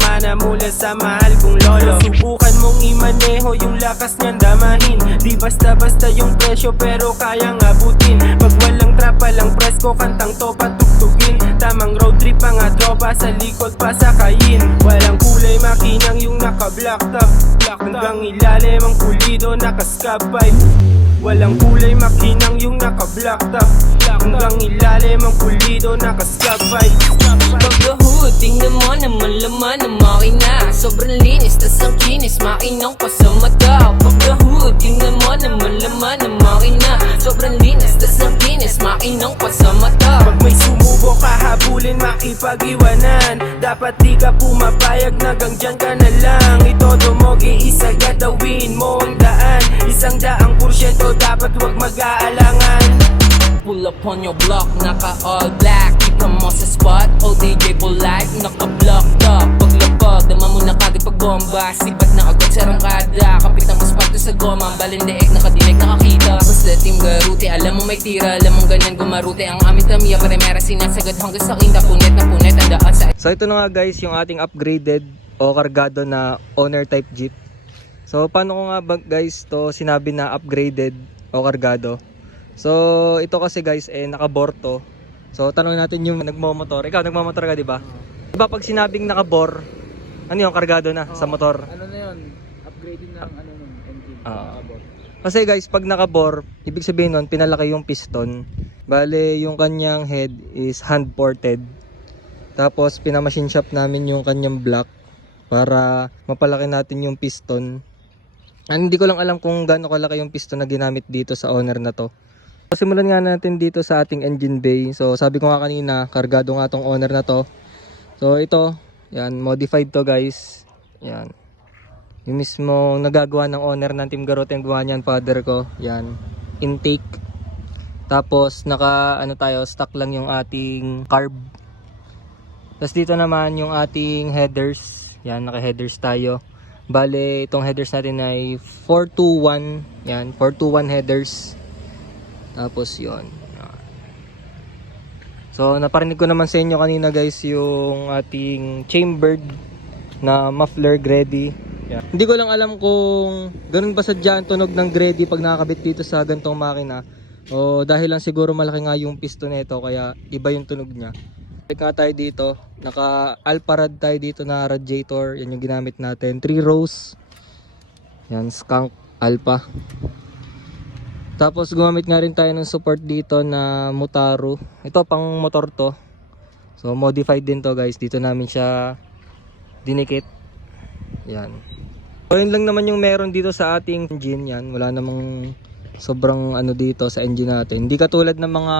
mana mula sa mahal kong lolo. Subukan mong imaneho yung lakas niyan damahin. Di basta-basta yung presyo pero kayang abutin. Pag walang trapa lang presko, kantang to patugtugin. Tamang road trip mga tropa, sa likod pa sakayin. Walang kulay makinang yung naka-black top. Hanggang ilalim ang pulido naka-scab pipe. Walang kulay makinang yung naka-black top. Hanggang ilalim ang pulido naka-scab pipe. Pag-hood, tingnan mo naman laman ng makina. Sobrang linis, tas ang kinis, makinang pa sa mata. Pag-hood, tingnan mo naman laman ng makina. Sobrang linis, tas ang kinis, makinang pa sa mata. Pag may sumubok kahabulin, makipag-iwanan. Dapat di ka pumapayag na hanggang ka na lang. Itodo mo, giisa gadawin mo ang daan. 100% dapat wag mag-aalangan. Pull up on your block, naka all black. Kita mo sa spot, all DJ polite, naka-blocked up. Paglapag, dama mo na kagad pagbomba. Sipat na agad sa rangkada, kapit ang asfalto sa goma. Ang balindeek, nakadinig, nakakita. Basta team garute, alam mo may tira. Alam mong ganyan gumarute. Ang aming tamiya, primera sinasagad hanggang sa kinda. Punet na punet, ang daan sa... So ito na nga guys yung ating upgraded o kargado na owner type jeep. So paano ko nga ba guys to sinabi na upgraded o kargado? So ito kasi guys nakabor to. So tanong natin yung nagmomotor. Ikaw nagmomotor ka, di ba? Diba pag sinabing nakabor, ano yung kargado na sa motor? Ano na yun? Upgrading ng ano nun, engine. Nakabor. Kasi guys pag nakabor, ibig sabihin nun pinalaki yung piston. Bale yung kanyang head is hand ported. Tapos pinamachine shop namin yung kanyang block para mapalaki natin yung piston. Hindi ko lang alam kung gaano kalaki yung piston na ginamit dito sa owner na to. So, simulan nga natin dito sa ating engine bay. So sabi ko nga kanina, kargado nga tong owner na to. So ito, yan, modified to guys. Yan. Yung mismo nagagawa ng owner ng Team Garute yung gawa niyan, father ko. Yan. Intake. Tapos naka ano tayo, stock lang yung ating carb. Tapos dito naman yung ating headers. Yan, naka headers tayo. Bale, itong headers natin ay 421. Yan, 421 headers. Tapos yon. So naparinig ko naman sa inyo kanina guys yung ating chambered na muffler Gredi. Yeah. Hindi ko lang alam kung ganun ba sadya ang tunog ng Gredi pag nakakabit dito sa gantong makina. O dahil lang siguro malaki nga yung piston nito kaya iba yung tunog niya. Balik nga tayo dito. Naka Alparad tayo dito na radiator. Yan yung ginamit natin. 3 rows. Yan, skunk Alpha. Tapos gumamit nga rin tayo ng support dito na Mutaru. Ito pang motor to. So modified din to guys. Dito namin siya dinikit. Yan. So yun lang naman yung meron dito sa ating engine. Yan. Wala namang sobrang ano dito sa engine natin. Hindi katulad ng mga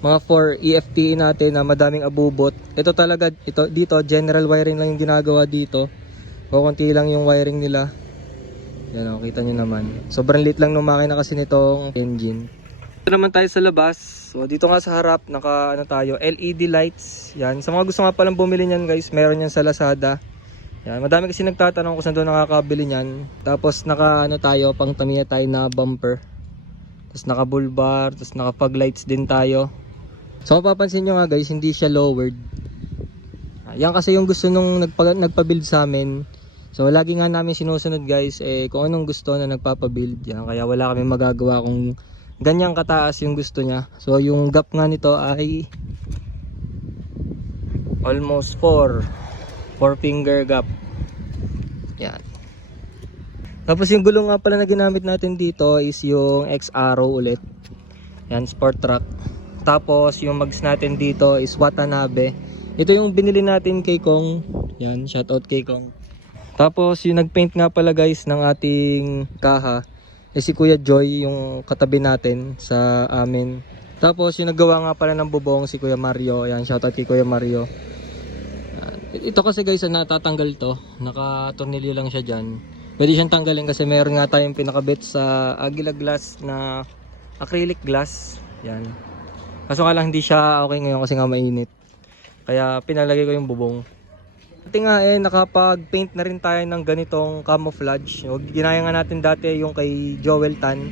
4 EFTE natin na madaming abubot. Ito talaga, ito dito general wiring lang yung ginagawa dito. O konti lang yung wiring nila. Yan o, kita nyo naman. Sobrang lit lang ng makina kasi nitong engine. Dito naman tayo sa labas. So dito nga sa harap, naka ano tayo, LED lights. Yan, sa mga gusto nga palang bumili niyan guys, meron yan sa Lazada. Yan, madami kasi nagtatanong kung saan doon nakakabili niyan. Tapos naka ano tayo, pang tamiya tayo na bumper. Tapos naka bull bar, tapos naka fog lights din tayo. So mapapansin nyo nga guys, hindi siya lowered. Yan kasi yung gusto nung nagpa-build sa amin. So lagi nga namin sinusunod guys kung anong gusto na nagpapabuild. Yan, kaya wala kami magagawa kung ganyang kataas yung gusto niya. So yung gap nga nito ay almost 4 finger gap. Yan. Tapos yung gulong nga pala na ginamit natin dito is yung X-Arrow ulit. Yan, sport truck. Tapos yung mags natin dito is Watanabe. Ito yung binili natin kay Kong. Yan, shoutout kay Kong. Tapos yung nagpaint nga pala guys ng ating kaha si Kuya Joy, yung katabi natin sa amin. Tapos yung naggawa nga pala ng bubong si Kuya Mario. Yan, shoutout kay Kuya Mario. Ito kasi guys natatanggal to. Naka-tornilyo lang siya dyan. Pwede siyang tanggalin kasi meron nga tayong pinakabit sa Aguila glass na acrylic glass. Yan. Kaso nga lang hindi siya okay ngayon kasi nga mainit. Kaya pinalagay ko yung bubong. Dati nga nakapag-paint na rin tayo ng ganitong camouflage. Ginaya nga natin dati yung kay Joel Tan.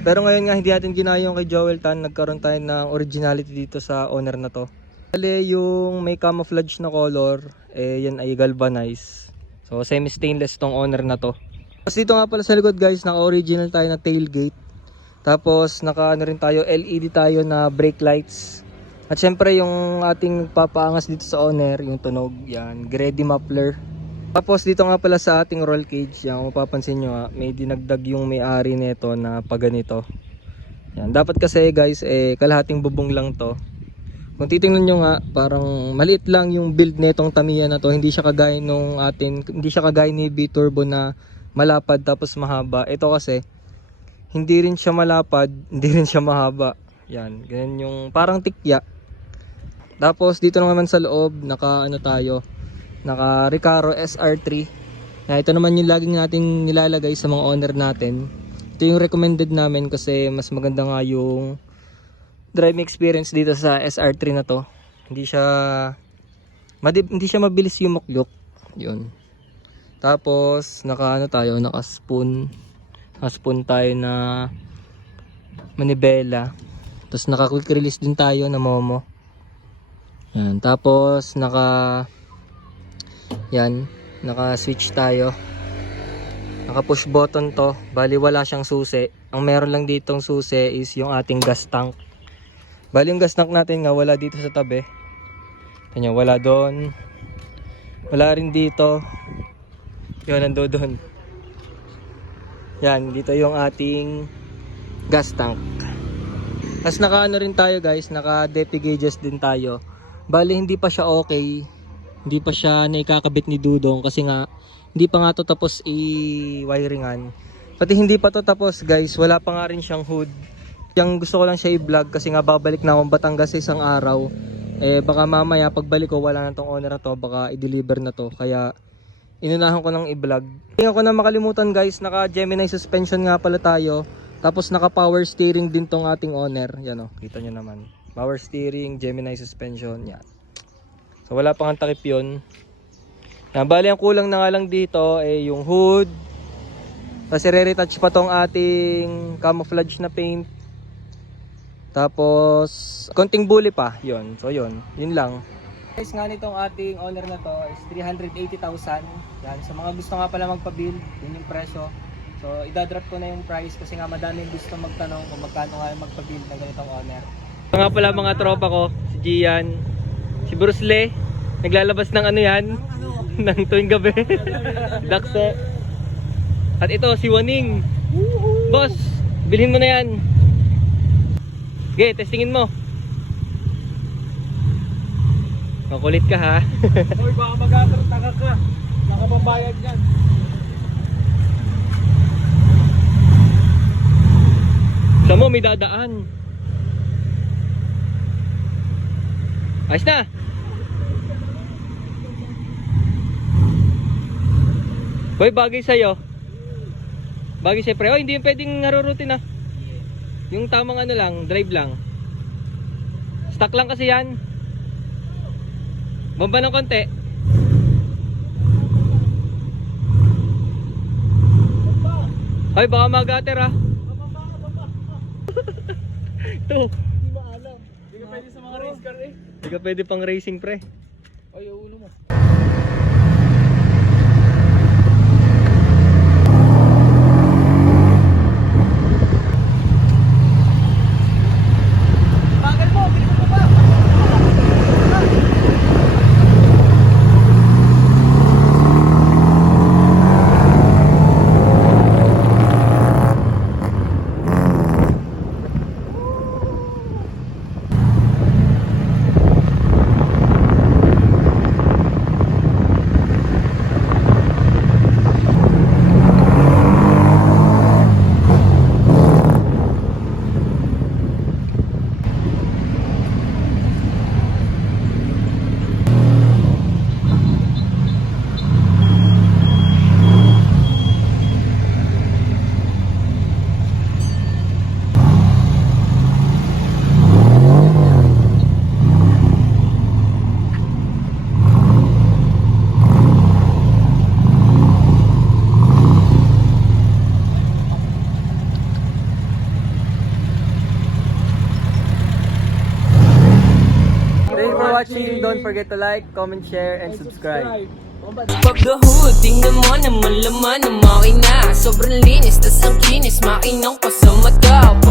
Pero ngayon nga hindi natin ginaya yung kay Joel Tan. Nagkaroon tayo ng originality dito sa owner na to. Bale yung may camouflage na color, eh yan ay galvanized. So semi-stainless tong owner na to. Tapos dito nga pala sa likod guys, naka-original tayo na tailgate. Tapos naka ano rin tayo, LED tayo na brake lights. At syempre yung ating papaangas dito sa owner, yung tunog, yan, Gredy muffler. Tapos dito nga pala sa ating roll cage, yan, kung mapapansin nyo nga, may dinagdag yung may-ari nito na paganito. Yan, dapat kasi guys, kalahating bubong lang to. Kung titingnan nyo nga, parang maliit lang yung build netong Tamiya na to. Hindi siya kagaya nung hindi siya kagaya ni B-Turbo na malapad tapos mahaba. Ito kasi, hindi rin siya malapad, hindi rin siya mahaba. Yan, ganyan yung parang tikya. Tapos dito naman sa loob, naka Recaro SR3. Ito naman yung laging nating nilalagay sa mga owner natin. Ito yung recommended namin kasi mas maganda nga yung driving experience dito sa SR3 na to. Hindi siya mabilis yumukyok. Yun. Tapos naka spoon tayo na manibela. Tapos naka quick release din tayo na Momo. Yan, tapos naka switch tayo. Naka push button to. Bali wala siyang susi. Ang meron lang ditong susi is yung ating gas tank. Bali yung gas tank natin nga wala dito sa tabi. Kanya wala doon. Wala rin dito. Yun, nando doon. Yan, dito yung ating gas tank. Tapos naka rin tayo guys, naka depth gauges din tayo. Bali hindi pa siya okay. Hindi pa siya naikakabit ni Dudong kasi nga hindi pa nga to tapos i-wiringan. Pati hindi pa to tapos guys, wala pa nga rin siyang hood. Yung gusto ko lang siya i-vlog kasi nga babalik na akong Batangas sa isang araw. Baka mamaya pagbalik ko wala na tong owner na to, baka i-deliver na to. Kaya inunahan ko nang i-vlog. Hindi ko na makalimutan guys, naka Gemini suspension nga pala tayo. Tapos naka power steering din tong ating owner. Yan o, kita nyo naman. Power steering, Gemini suspension, yan. So wala pang takip yun. Yan, bali ang kulang na nga lang dito yung hood. Tapos i-retouch pa tong ating camouflage na paint. Tapos konting bully pa, yun. So yun lang. Guys nga nitong ating owner na to is 380,000. Yan, sa mga gusto nga pala magpa-build, yun yung presyo. So idadrop ko na yung price kasi nga madaming gusto magtanong kung magkano nga magpa-build ng ganitong owner. Ito nga pala mga tropa ko, si Gian, si Bruce Lee, naglalabas ng ano yan, ng tuwing gabi, Dakse. At ito si Waning. Boss, bilhin mo na yan. Okay, testingin mo. Makulit ka ha. Hoy, baka mag-atrataka ka. Nakababayad yan. Sa mo, may dadaan. Ayos na. Hoy, bagay sa'yo. Bagay sa'yo pre. Oh, hindi yung pwedeng narurutin ah. Yung tamang ano lang, drive lang. Stock lang kasi yan. Bomba ng konti. Hoy, baka mag-ater ah. Ito. Hindi maalam. Hindi ka pwede sa mga race car eh. Hindi ka pwede pang racing pre. Ay, ulo mo. Bagal mo, bilis mo pa. Watching Don Don't forget to like, comment, share, and subscribe. Pag the hood, tingnan mo naman laman ng makina. Sobrang linis, tas ang kinis, makinang pa sa mata.